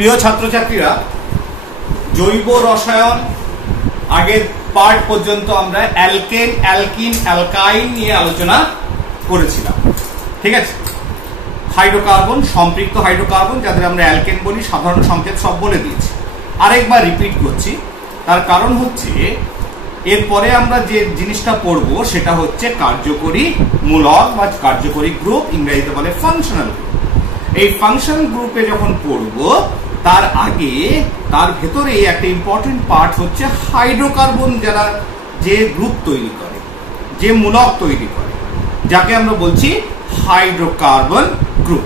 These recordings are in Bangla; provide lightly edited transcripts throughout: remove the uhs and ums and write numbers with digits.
প্রিয় ছাত্রছাত্রীরা, জৈব রসায়ন আগের পার্ট পর্যন্ত আমরা অ্যালকেন, অ্যালকিন, অ্যালকাইন নিয়ে আলোচনা করেছিলাম। ঠিক আছে, হাইড্রোকার্বন, সম্পৃক্ত হাইড্রোকার্বন যাদের আমরা অ্যালকেন বলি, সাধারণ সংকেত সব বলে দিয়েছি। আরেকবার রিপিট করছি, তার কারণ হচ্ছে এরপরে আমরা যে জিনিসটা পড়বো সেটা হচ্ছে কার্যকরী মূলক বা কার্যকরী গ্রুপ, ইংরেজিতে বলে ফাংশনাল গ্রুপ। এই ফাংশনাল গ্রুপে যখন পড়বো তার আগে তার ভেতরে একটা ইম্পর্টেন্ট পার্ট হচ্ছে হাইড্রোকার্বন, যারা যে গ্রুপ তৈরি করে, যে মূলক তৈরি করে, যাকে আমরা বলছি হাইড্রোকার্বন গ্রুপ।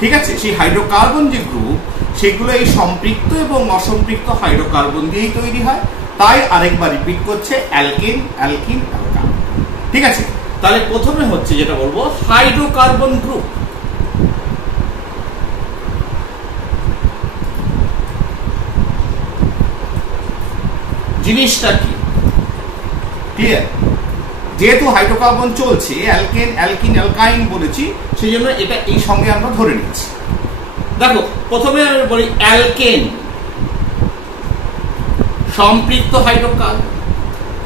ঠিক আছে, সেই হাইড্রোকার্বন যে গ্রুপ সেগুলো এই সম্পৃক্ত এবং অসম্পৃক্ত হাইড্রোকার্বন দিয়েই তৈরি হয়। তাই আরেকবার রিপিট করছে অ্যালকেন, অ্যালকিন, অ্যালকাইন। ঠিক আছে, তাহলে প্রথমে হচ্ছে যেটা বলবো হাইড্রোকার্বন গ্রুপ। জিনিসটা কি ক্লিয়ার? যেহেতু হাইড্রোকার্বন চলছে, অ্যালকেন, অ্যালকিন, অ্যালকাইন বলেছি, সেই জন্য এটা এই সঙ্গে আমরা ধরে নিচ্ছি। দেখো, প্রথমে আমি বলি অ্যালকেন, সম্পৃক্ত হাইড্রোকার্বন,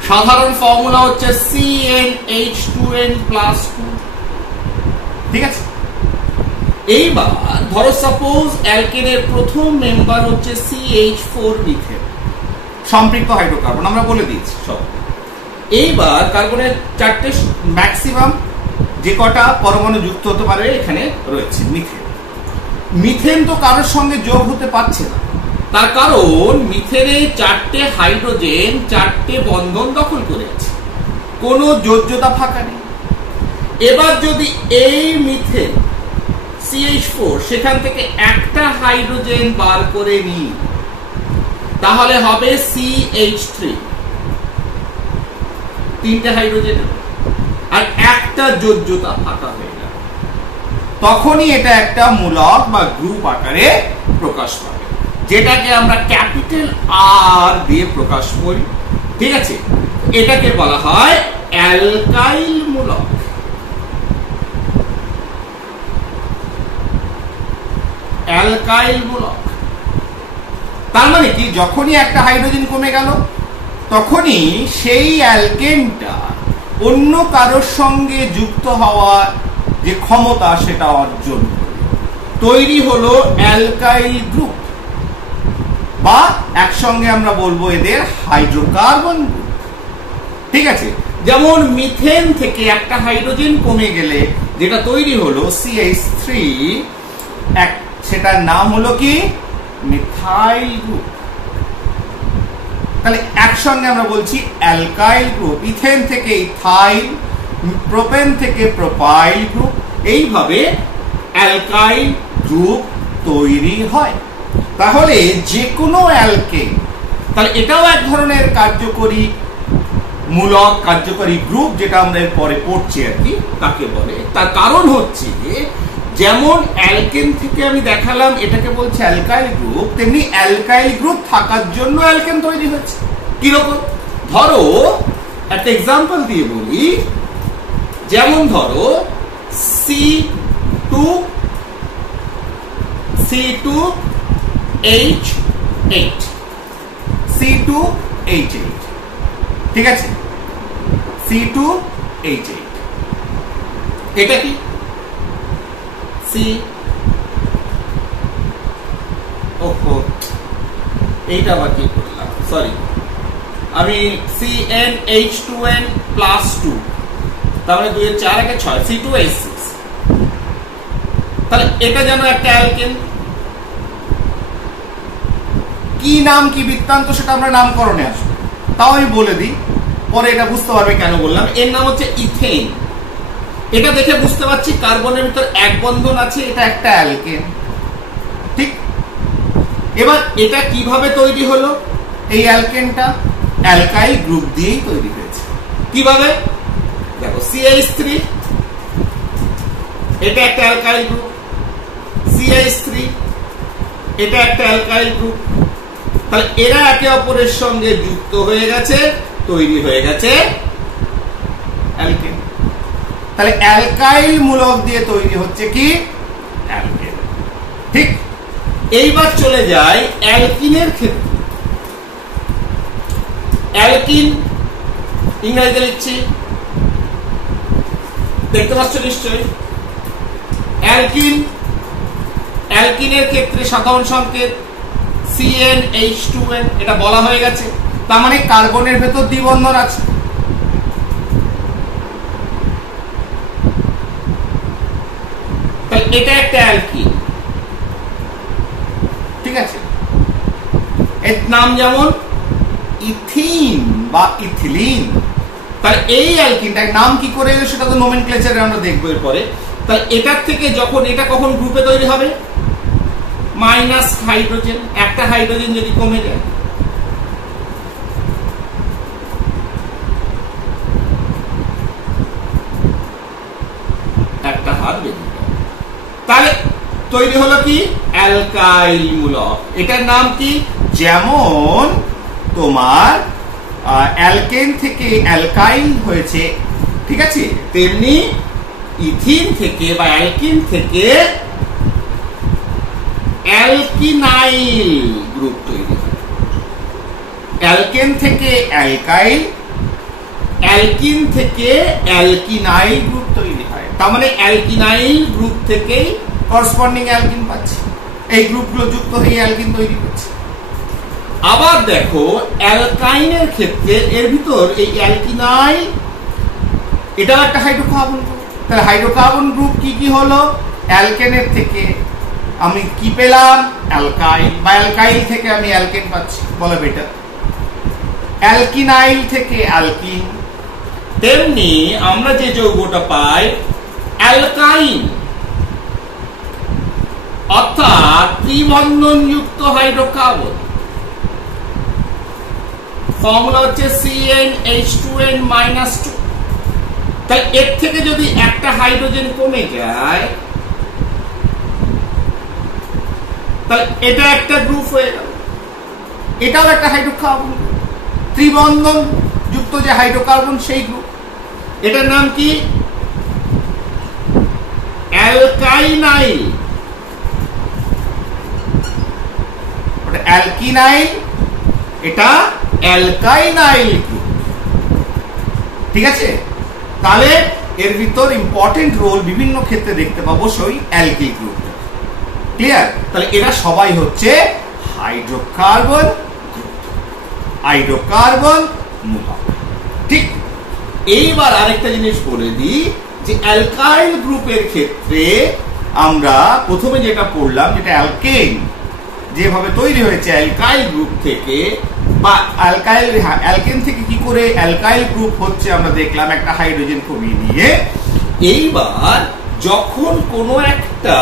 সাধারণ ফর্মুলা হচ্ছে CnH2n+2। ঠিক আছে, এইবার ধরো সাপোজ অ্যালকেনের প্রথম মেম্বার হচ্ছে CH4 মিথেন, সম্পৃক্ত হাইড্রোকার্বন আমরা বলে দিয়েছি সব। এইবার কার্বনের চারটে ম্যাক্সিমাম যে কটা পরমাণু যুক্ত হতে পারে এখানে রয়েছে মিথেন। মিথেন তো কারোর সঙ্গে যোগ হতে পারছে না, তার কারণ মিথেনে চারটে হাইড্রোজেন চারটে বন্ধন দখল করে আছে, কোনো যোজ্যতা ফাঁকা নেই। এবার যদি এই মিথেন CH4 সেখান থেকে একটা হাইড্রোজেন বার করে নিই, তাহলে হবে CH3, তিনটে হাইড্রোজেন আর একটা যোজ্যতা ফাঁকা হয়ে গেল। তখনই এটা একটা মূলক বা গ্রুপ আকারে প্রকাশ পাবে, যেটাকে আমরা ক্যাপিটাল আর দিয়ে প্রকাশ করি। ঠিক আছে, এটাকে বলা হয় অ্যালকাইল মূলক। অ্যালকাইল মূলক তার মানে কি, যখনই একটা হাইড্রোজেন কমে গেল তখনই সেই অ্যালকেনটা অন্য কারোর সঙ্গে যুক্ত হওয়ার যে ক্ষমতা সেটা অর্জন করে তৈরি হলো অ্যালকাইল গ্রুপ, বা একসঙ্গে আমরা বলবো এদের হাইড্রোকার্বন গ্রুপ। ঠিক আছে, যেমন মিথেন থেকে একটা হাইড্রোজেন কমে গেলে যেটা তৈরি হলো CH3, সেটার নাম হলো কি মিথাইল গ্রুপ। তাহলে একসঙ্গে আমরা বলছি অ্যালকাইল গ্রুপ। ইথেন থেকে ইথাইল, প্রোপেন থেকে প্রোপাইল গ্রুপ, এইভাবে অ্যালকাইল গ্রুপ তৈরি হয়। তাহলে যে কোনো অ্যালকেন, তাহলে এটাও এক ধরনের কার্যকরী মূলক, কার্যকরী গ্রুপ, যেটা আমরা এর পরে পড়ছি আর কি, তাকে বলে। তার কারণ হচ্ছে যেমন অ্যালকেন থেকে আমি দেখালাম এটাকে বলছে অ্যালকাইল গ্রুপ, তেমনি অ্যালকাইল গ্রুপ থাকার জন্য অ্যালকেন তৈরি হয়েছে। কিরকম? ধরো একটা এক্সাম্পল দিয়ে বলি, যেমন ধরো C2H8, C2H8। ঠিক আছে, C2H8 এটা কি? এইটা আবার কি করলাম, সরি, আমি CnH2n+2, তাহলে 2 এর 4 একে 6, C2H6। তাহলে এটা যেন একটা অ্যালকেন। কি নাম, কি বৃত্তান্ত সেটা আমরা নামকরণে আসবো, তাও আমি বলে দিই, পরে এটা বুঝতে পারবে কেন বললাম। এর নাম হচ্ছে ইথেন। এটা দেখে বুঝতে পারছি কার্বনের ভিতর এক বন্ধন আছে, এটা একটা অ্যালকেন। ঠিক, এবার এটা কিভাবে তৈরি হলো? এই অ্যালকেনটা অ্যালকাইল গ্রুপ দিয়েই তৈরি হয়েছে। কিভাবে? দেখো, CH3 এটা একটা অ্যালকাইল গ্রুপ, CH3 এটা একটা অ্যালকাইল গ্রুপ। তাহলে এরা একে অপরের সঙ্গে যুক্ত হয়ে গেছে, তৈরি হয়ে গেছে অ্যালকেন। তাহলে অ্যালকাইল মূলক দিয়ে তৈরি হচ্ছে কি অ্যালকেন। ঠিক, এইবার চলে যায় অ্যালকিনের ক্ষেত্রে। অ্যালকিন ইংরেজিতে লিখছি, দেখতে পাচ্ছ নিশ্চয়ই। অ্যালকিন, অ্যালকিনের ক্ষেত্রে সাধারণ সংকেত CnH2n, এটা বলা হয়ে গেছে। তার মানে কার্বনের ভেতর দ্বিবন্ধন আছে। তাহলে এটা একটা অ্যালকিন, ঠিক আছে। এর নাম যেমন ইথিন বা ইথিলিন। তাহলে এই অ্যালকিনটার নাম কি করে এলো সেটা তো নোমেনক্লেচারে আমরা দেখবো এরপরে। তাহলে এটার থেকে যখন এটা কখন গ্রুপে তৈরি হবে, মাইনাস হাইড্রোজেন, একটা হাইড্রোজেন যদি কমে যায়, একটা হাত বেরিয়ে যাবে, তাহলে তৈরি হলো কি অ্যালকাইল মূলক। এটার নাম কি, যেমন তোমার অ্যালকেন থেকে অ্যালকাইল হয়েছে, ঠিক আছে, তেমনি ইথিন থেকে বা অ্যালকিন থেকে অ্যালকিনাইল গ্রুপ তৈরি হয়। অ্যালকেন থেকে অ্যালকাইল, অ্যালকিন থেকে অ্যালকিনাইল গ্রুপ তৈরি হয়। তার মানে অ্যালকিনাইল গ্রুপ থেকেই করসপন্ডিং অ্যালকিন পাচ্ছি, এই গ্রুপগুলো যুক্ত হয়ে অ্যালকিন তৈরি করছে। আবার দেখো অ্যালকাইনের ক্ষেত্রে এর ভিতর এই অ্যালকিনাইল, এটাও একটা হাইড্রোকার্বন গ্রুপ। তাহলে হাইড্রোকার্বন গ্রুপ কি কি হলো, অ্যালকেনের থেকে আমি কি পেলাম, অ্যালকাইল, বা অ্যালকাইল থেকে আমি অ্যালকেন পাচ্ছি, বলো বেটার। অ্যালকিনাইল থেকে অ্যালকিন, তেমনি আমরা যে যৌগটা পাই অ্যালকাইন, অর্থাৎ ত্রিবন্ধনযুক্ত হাইড্রোকার্বন, ফর্মুলা হচ্ছে CnH2n-2। তাই এর থেকে যদি একটা হাইড্রোজেন কমে যায়, তাহলে এটা একটা গ্রুপ হয়ে গেল, এটাও একটা হাইড্রোকার্বন, ত্রিবন্ধন যুক্ত যে হাইড্রোকার্বন সেই গ্রুপ। এটার নাম কি, অ্যালকাইনাইল। ওটা অ্যালকিনাইল, এটা অ্যালকাইনাইল গ্রুপ, ঠিক আছে। তাহলে এর ভিতর ইম্পর্টেন্ট রোল বিভিন্ন ক্ষেত্রে দেখতে পাবো সেই অ্যালকিল গ্রুপ। ক্লিয়ার? তাহলে এরা সবাই হচ্ছে হাইড্রোকার্বন গ্রুপ, হাইড্রোকার্বন মূলক, ঠিক। এইবার আরেকটা জিনিস বলে দিই যে অ্যালকাইল গ্রুপের ক্ষেত্রে আমরা প্রথমে যেটা পড়লাম, যেটা অ্যালকেন যেভাবে তৈরি হয়েছে অ্যালকাইল গ্রুপ থেকে, বা অ্যালকেন থেকে কি করে অ্যালকাইল গ্রুপ হচ্ছে আমরা দেখলাম একটা হাইড্রোজেন কমিয়ে দিয়ে। এইবার যখন কোনো একটা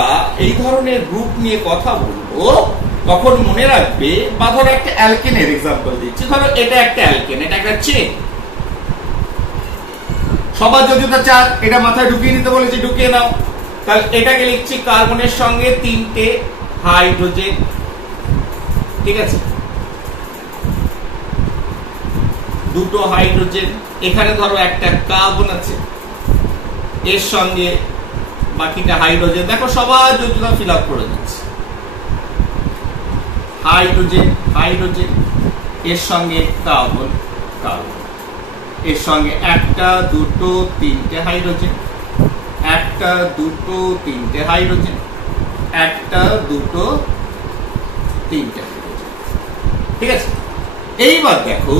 এই ধরনের গ্রুপ নিয়ে কথা বলবো তখন মনে রাখবে, বা ধরো একটা অ্যালকেনের এক্সাম্পল দিচ্ছি, ধরো এটা একটা অ্যালকেন, এটা একটা চেন, সবার যোগ্যতা 4, এটা মাথায় ঢুকিয়ে নিতে বলেছে, ঢুকিয়ে নাও। তাহলে এটাকে লিখছি কার্বনের সঙ্গে 3টে হাইড্রোজেন, ঠিক আছে, 2টো হাইড্রোজেন, এখানে ধরো একটা কার্বন আছে, এর সঙ্গে বাকিটা হাইড্রোজেন। দেখো সবার যোগ্যতা ফিল আপ করে দিচ্ছি, হাইড্রোজেন হাইড্রোজেন, এর সঙ্গে কার্বন কার্বন, এর সঙ্গে 1টা 2টো 3টে হাইড্রোজেন, 1টা 2টো 3টে হাইড্রোজেন, 1টা 2টো 3টে হাইড্রোজেন, ঠিক আছে। এইবার দেখো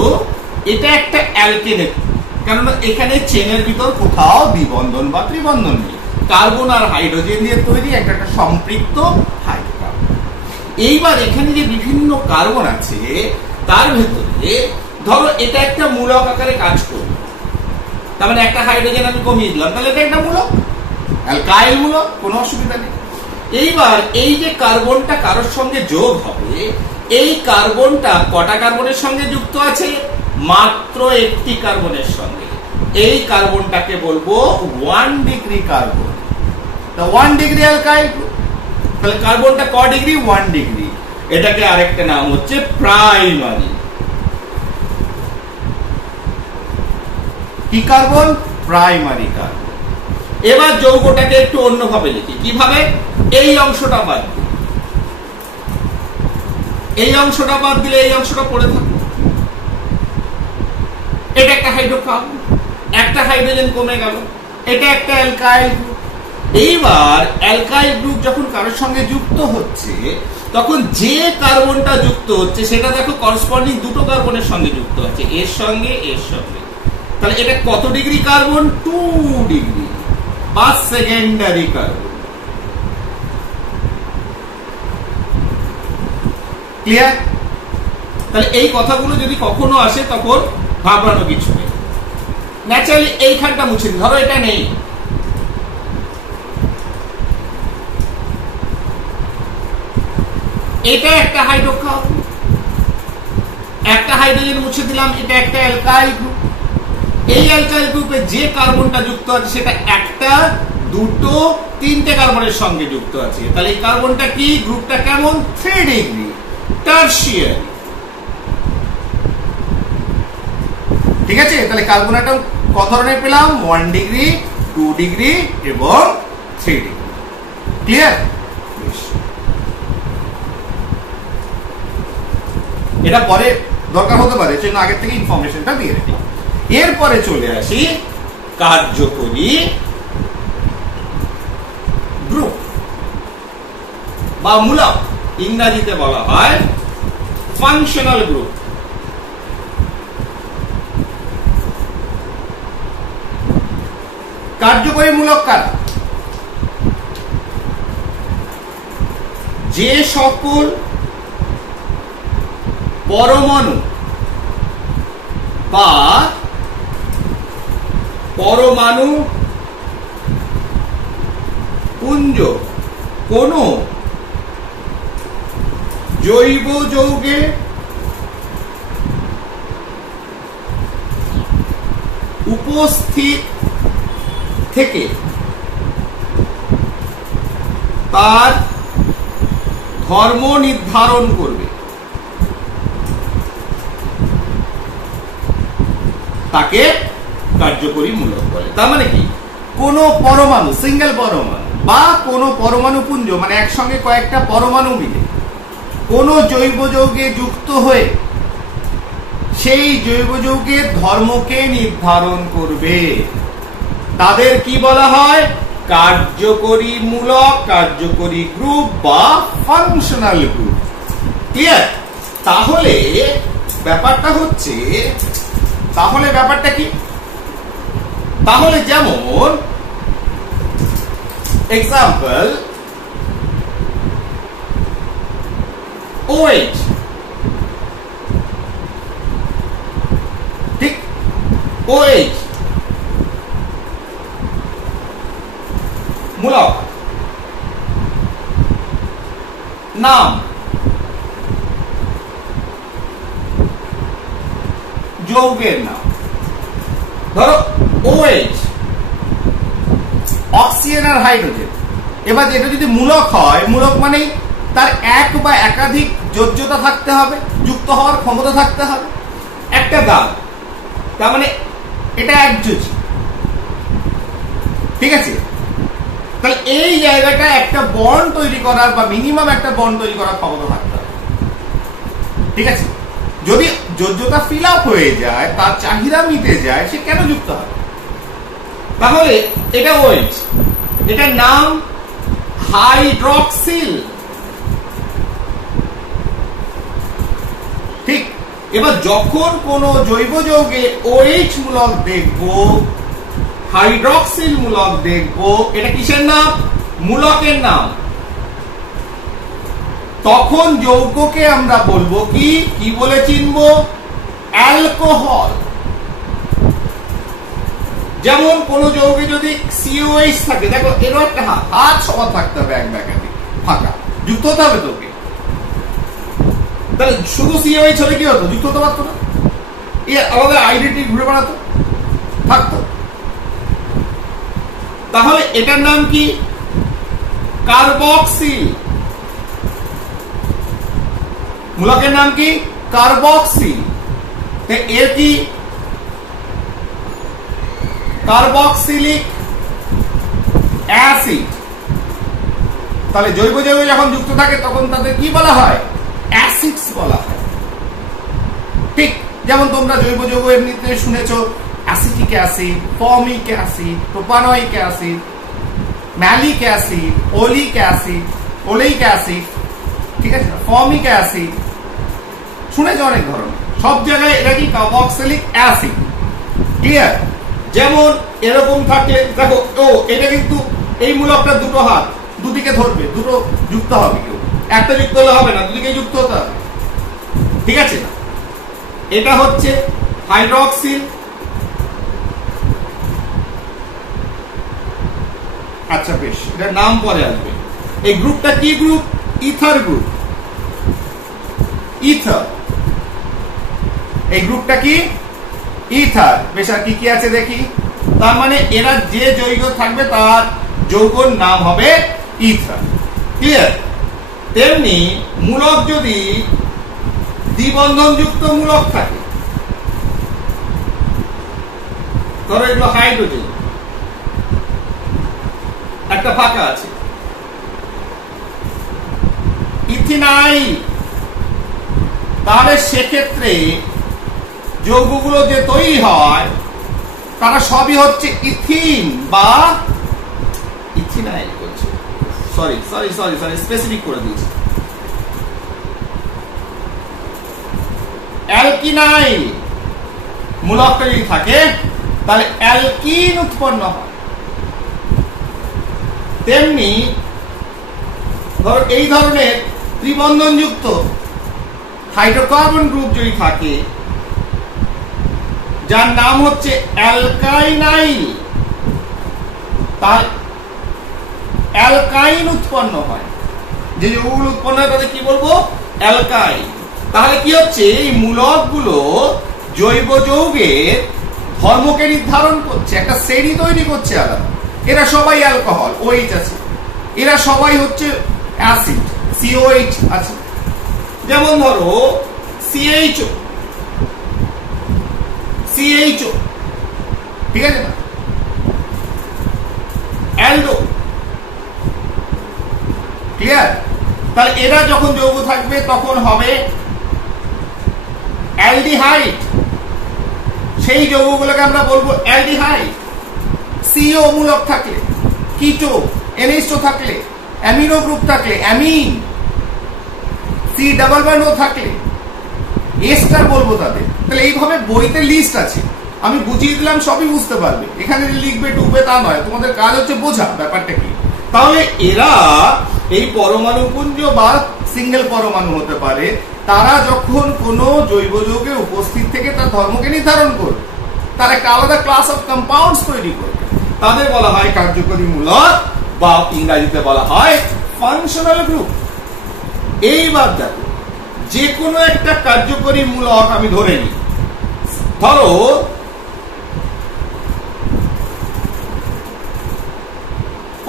এটা একটা অ্যালকেনের, কেননা এখানে চেনের ভিতর কোথাও দ্বিবন্ধন বা ত্রিবন্ধন নেই, কার্বন আর হাইড্রোজেন দিয়ে তৈরি একটা সম্পৃক্ত হাইড্রোকার্বন। এইবার এখানে যে বিভিন্ন কার্বন আছে তার ভেতরে ধরো এটা একটা মূলক আকারে কাজ করবে, তার মানে একটা হাইড্রোজেন আমি কমিয়ে দিলাম, তাহলে এটা একটা মূলক, অ্যালকাইল মূলক, কোনো অসুবিধা নেই। এইবার এই যে কার্বনটা কারোর সঙ্গে যোগ হবে, এই কার্বনটা কটা কার্বনের সঙ্গে যুক্ত আছে, মাত্র একটি কার্বনের সঙ্গে। এই কার্বনটাকে বলবো 1 ডিগ্রি কার্বন, 1 ডিগ্রি অ্যালকাইল। তাহলে কার্বনটা ক ডিগ্রি, 1 ডিগ্রি। এটাকে আরেকটা নাম হচ্ছে প্রাইমারি। কি কার্বন, প্রাইমারি কার্বন। এবার যৌগটাকে একটু অন্যভাবে লিখি, কিভাবে, এই অংশটা বাদ দিই, এই অংশটা বাদ দিলে এই অংশটা পড়ে থাকে। এটা একটা হাইড্রোকার্বন, একটা হাইড্রোজেন কমে গেল, এটা একটা অ্যালকাইল গ্রুপ। এইবার অ্যালকাইল গ্রুপ যখন কারোর সঙ্গে যুক্ত হচ্ছে তখন যে কার্বনটা যুক্ত হচ্ছে সেটা দেখো করসপন্ডিং দুটো কার্বনের সঙ্গে যুক্ত হচ্ছে, এর সঙ্গে এর সঙ্গে। তাহলে এটা কত ডিগ্রি কার্বন? 2 ডিগ্রি বা সেকেন্ডারি কার্বন। ক্লিয়ার? তাহলে এই কথাগুলো যদি কখনো আসে তখন ভাবনানো কিছু নেই, ন্যাচারালি এইখানটা মুছে দিন। ধরো এটা নেই, এটা একটা হাইড্রোকার্বন, একটা হাইড্রোজেন মুছে দিলাম, এটা একটা অ্যালকাইল গ্রুপ। এই অ্যালকাইল গ্রুপে যে কার্বনটা যুক্ত আছে সেটা একটা, দুটো, তিনটে কার্বনের সঙ্গে যুক্ত আছে। তাহলে এই কার্বনটা কি? গ্রুপটা কেমন? 3 ডিগ্রি, টারশিয়ারি। ঠিক আছে? তাহলে কার্বন অ্যাটম কত ধরনের পেলাম? 1 ডিগ্রি, 2 ডিগ্রি এবং 3 ডিগ্রি। ক্লিয়ার? এটা পরে দরকার হতে পারে, সেজন্য আগের থেকে ইনফরমেশনটা দিয়ে রাখলাম। এরপরে চলে আসি কার্যকরী গ্রুপ বা মূলক, ইংরেজিতে বলা হয় ফাংশনাল গ্রুপ। কার্যকরী মূলক কারা? যে সকল পরমাণু বা পরমাণু পুঞ্জ কোন জৈব যৌগে উপস্থিত থেকে তার ধর্ম নির্ধারণ করবে তাকে কার্যকরী মূলক বলে। তার মানে কি? কোন পরমাণু, সিঙ্গেল পরমাণু বা কোন পরমাণু পুঞ্জ, মানে একসঙ্গে কয়েকটা পরমাণু মিলে কোন জৈব যৌগে যুক্ত হয়ে সেই জৈব যৌগের ধর্মকে নির্ধারণ করবে, তাদের কি বলা হয়? কার্যকরী মূলক, কার্যকরী গ্রুপ বা ফাংশনাল গ্রুপ। ক্লিয়ার? তাহলে ব্যাপারটা হচ্ছে, তাহলে ব্যাপারটা কি? তাহলে যেমন এক্সাম্পল OH, ঠিক? OH মূলক, নাম যৌগের নাম। ধরো OH, অক্সিজেন আর হাইড্রোজেন। এবার এটা যদি মূলক হয়, মূলক মানে তার এক বা একাধিক যোজ্যতা থাকতে হবে, যুক্ত হওয়ার ক্ষমতা থাকতে হবে। একটা দাগ, তার মানে এটা একযোজী। ঠিক আছে? তাহলে এই জায়গাটা একটা বন্ড তৈরি করার বা মিনিমাম একটা বন্ড তৈরি করার ক্ষমতা থাকতে হবে। ঠিক আছে? যদি যোজ্যতা ফিল আপ হয়ে যায়, তার চাহিদা মিটে যায়, সে কেন যুক্ত হবে? তাহলে এটা OH, এটার নাম হাইড্রক্সিল। ঠিক? এবার যখন কোন জৈব যৌগে OH মূলক দেখব, হাইড্রক্সিল মূলক দেখব, এটা কিসের নাম? মূলকের নাম। তখন যৌগকে আমরা বলবো কি? কি বলে চিনব? অ্যালকোহল। যেমন কোন যৌগে যদি COH থাকে, দেখো এরও একটা হাত সবার থাকতে হবে, এক ব্যাকেটে ফাঁকা, যুক্ত হতে হবে তোকে। তাহলে শুধু COH হলে কি হতো? যুক্ত হতে পারতো না, আমাদের আইডেন্টি ঘুরে বেড়াতো, থাকতো। তাহলে এটার নাম কি? কার্বক্সিল। মূলকের নাম কি? কার্বক্সিল। এর কি? Carboxylic acid. তাহলে জৈব যৌগে যখন যুক্ত থাকে তখন তাদের কি বলা হয়? অ্যাসিড অ্যাসিডস বলা হয়। ঠিক যেমন তোমরা জৈব যৌগ এমনিতে শুনেছো, acetic acid, formic acid, propanoic acid, malic acid, oleic acid, oleic acid, ঠিক আছে, ফর্মিক অ্যাসিড শুনেছো অনেক ধরনের। সব জায়গায় এটা কি কার্বক্সিলিক অ্যাসিড। ক্লিয়ার? যেমন এরকম থাকলে দেখো, এটা কিন্তু এই মূলকটা দুটো হাত, দুদিকে ধরবে, দুটো যুক্ত হবে, কেউ একটা যুক্ত হলে হবে না, দুদিকে যুক্ত হতে হবে। ঠিক আছে? এটা হচ্ছে হাইড্রক্সিল, আচ্ছা বেশ, এটার নাম পরে আসবে। এই গ্রুপটা কি গ্রুপ? Ether group. ইথার, এই গ্রুপটা কি? ইথার। বেশ, আর কি কি আছে দেখি। তার মানে এরা যে যৌগ থাকবে তার যৌগের নাম হবে ইথার। ক্লিয়ার? তেমনি মূলক যদি দ্বিবন্ধন যুক্ত মূলক থাকে, ধরো এগুলো হাইড্রোজেন, একটা ফাঁকা আছে, ইথিনাইল, তাহলে সেক্ষেত্রে যৌগগুলো যে তৈরি হয় তারা সবই হচ্ছে ইথিন বা ethinyl. Sorry sorry sorry sorry specific করে দিয়েছি, অ্যালকিনাইল মূলকটা যদি থাকে তাহলে অ্যালকিন উৎপন্ন হয়। তেমনি ধরো এই ধরনের ত্রিবন্ধনযুক্ত হাইড্রোকার্বন গ্রুপ যদি থাকে যার নাম হচ্ছে অ্যালকাইনাইল, তার অ্যালকাইন উৎপন্ন হয়। যে যৌগগুলো উৎপন্ন হয় তাদের কি বলবো? অ্যালকাইন। তাহলে কি হচ্ছে? এই মূলকগুলো জৈব যৌগের ধর্মকে নির্ধারণ করছে, একটা শ্রেণী তৈরি করছে আলাদা। এরা সবাই অ্যালকোহল, OH আছে, এরা সবাই হচ্ছে অ্যাসিড, COH আছে। যেমন ধরো CHO, ঠিক আছে না? অ্যালডো। ক্লিয়ার? তাহলে এরা যখন যৌগ থাকবে তখন হবে অ্যালডিহাইড। সেই যৌগগুলোকে আমরা বলবো অ্যালডিহাইড। CO মূলক থাকলে, কিটো, NH2 থাকলে, অ্যামিনো গ্রুপ থাকলে অ্যামিন, C ডাবল বন্ড ও থাকলে এস্টার বলবো তাদের। তাহলে এইভাবে বইতে লিস্ট আছে, আমি বুঝিয়ে দিলাম, সবই বুঝতে পারবে। এখানে লিখবে টুকবে তা নয়, তোমাদের কাজ হচ্ছে বোঝা ব্যাপারটা কি। তাহলে এরা এই পরমাণু পুঞ্জ বা সিঙ্গেল পরমাণু হতে পারে, তারা যখন কোন জৈব যৌগে উপস্থিত থেকে তার ধর্মকে নির্ধারণ করবে, তার একটা আলাদা ক্লাস অফ কম্পাউন্ডস তৈরি করবে, তাদের বলা হয় কার্যকরী মূলক বা ইংরেজিতে বলা হয় ফাংশনাল গ্রুপ। এইবার দেখো, যে কোনো একটা কার্যকরী মূলক আমি ধরে নিই, ধরো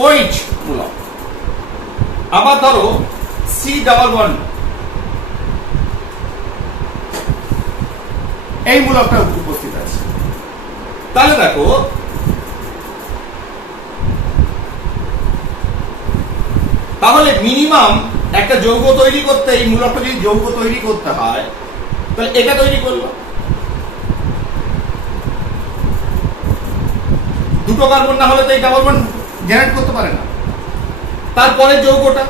OH মূলক, আবার ধরো C ডাবল বন্ড, এই মূলকটা উপস্থিত আছে। তাহলে দেখো তাহলে মিনিমাম একটা যৌগ তৈরি করতে, এই মূলকটা যদি যৌগ তৈরি করতে হয় তাহলে এটা তৈরি করলো, দুটো কার্বন না হলে তো এই ডাবল বন্ড জেনারেট করতে পারে না। তারপরে যৌগটা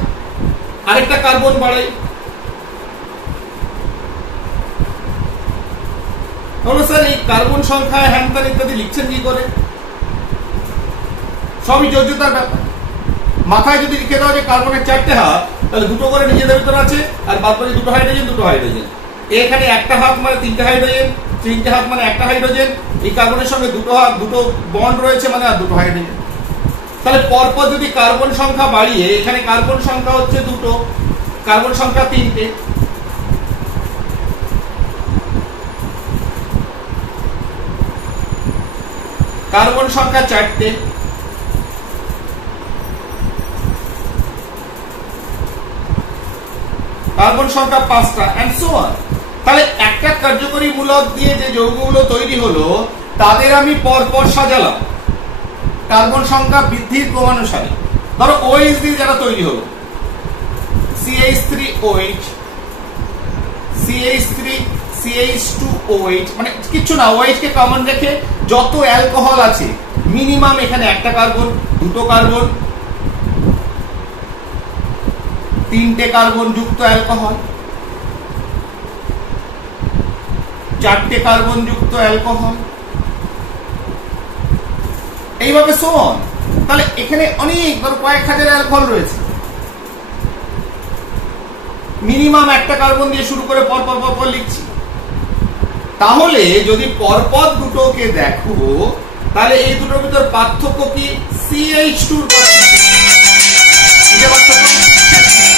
আরেকটা কার্বন বাড়াই, তাহলে স্যার এই কার্বন সংখ্যা হ্যান্তান ইত্যাদি লিখছেন কি করে? সবই যোজ্যতার ব্যাপার। মাথায় যদি লিখে দাও যে কার্বনের 4টে হাত, তাহলে দুটো করে নিজেদের ভিতরে আছে, আর বাদ বাকি দুটো হাইড্রোজেন। এখানে একটা হাত মানে 3টে হাইড্রোজেন, 3টে হাত মানে একটা হাইড্রোজেন, এই কার্বনের সঙ্গে দুটো হাত, দুটো বন্ড রয়েছে মানে আর দুটো হাইড্রোজেন। তাহলে পরপর যদি কার্বন সংখ্যা বাড়িয়ে, এখানে কার্বন সংখ্যা হচ্ছে দুটো, কার্বন সংখ্যা 3টে, কার্বন সংখ্যা 4টে, কার্বন সংখ্যা 5টা, এন্ড সো অন। তাহলে একটা কার্যকরী মূলক দিয়ে যে যৌগগুলো তৈরি হলো তাদের আমি পরপর সাজালাম কার্বন সংখ্যা বৃদ্ধির ক্রমানুসারে। ধরো OH দিয়ে যারা তৈরি হলো, CH3OH, CH3 CH2OH, মানে কিছু না, OH কে কমন রেখে যত অ্যালকোহল আছে মিনিমাম এখানে একটা কার্বন, দুটো কার্বন, তিনটে কার্বন যুক্ত অ্যালকোহল, চারটে কার্বন যুক্ত অ্যালকোহল, এইভাবে সমান। তাহলে এখানে অনেক কয়েক হাজার অ্যালকোহল রয়েছে, মিনিমাম একটা কার্বন দিয়ে শুরু করে পরপর পরপর লিখছি। তাহলে যদি পরপর দুটোকে দেখো তাহলে এই দুটোর ভিতর পার্থক্য কি? CH2 এর পার্থক্য।